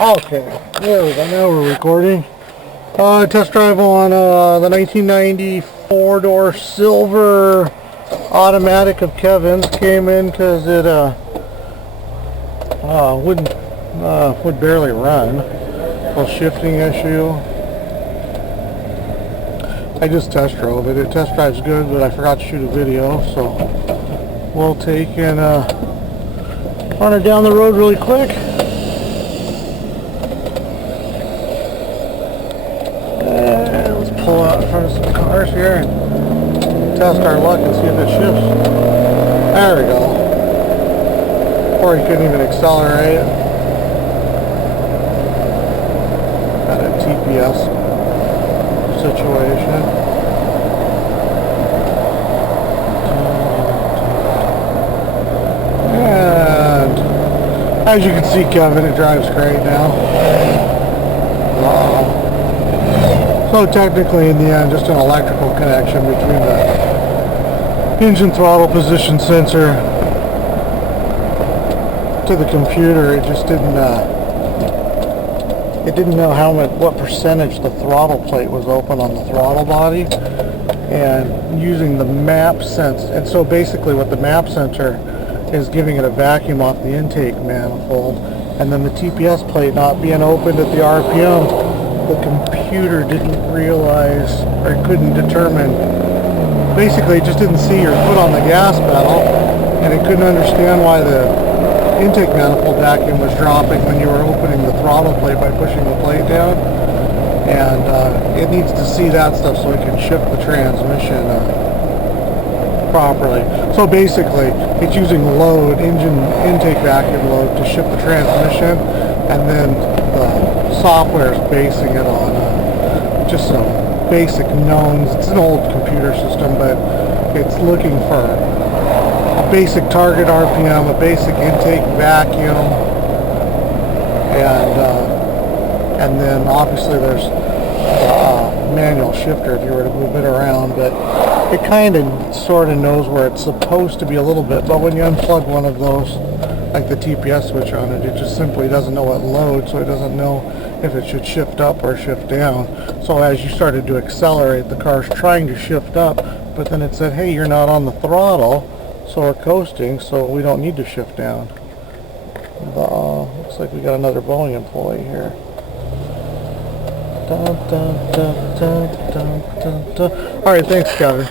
Okay, there we go. Now we're recording. Test drive on the 1990 four-door silver automatic of Kevin's. Came in because it would barely run. A little shifting issue. I just test drove it. It test drives good, but I forgot to shoot a video, so we'll take and run it down the road really quick. Pull out in front of some cars here and test our luck and see if it shifts. There we go. Or you couldn't even accelerate. Got a TPS situation. And as you can see, Kevin, it drives great now. So technically, in the end, just an electrical connection between the engine throttle position sensor to the computer. It just didn't know what percentage the throttle plate was open on the throttle body, and using the map sense. And so basically, what the map sensor is giving it a vacuum off the intake manifold, and then the TPS plate not being opened at the RPM. The computer didn't realize or couldn't determine, basically it just didn't see your foot on the gas pedal, and it couldn't understand why the intake manifold vacuum was dropping when you were opening the throttle plate by pushing the plate down. And it needs to see that stuff so it can shift the transmission properly. So basically it's using load, engine intake vacuum load, to shift the transmission, and then the software is basing it on just some basic knowns. It's an old computer system, but it's looking for a basic target RPM, a basic intake vacuum, and then obviously there's a manual shifter if you were to move it around, but it kind of sort of knows where it's supposed to be a little bit. But when you unplug one of those, like the TPS switch on it, it just simply doesn't know what load, so it doesn't know if it should shift up or shift down. So as you started to accelerate, the car's trying to shift up, but then it said, hey, you're not on the throttle, so we're coasting, so we don't need to shift down. Looks like we got another Boeing employee here. Dun, dun, dun, dun, dun, dun, dun. All right, thanks, Kevin.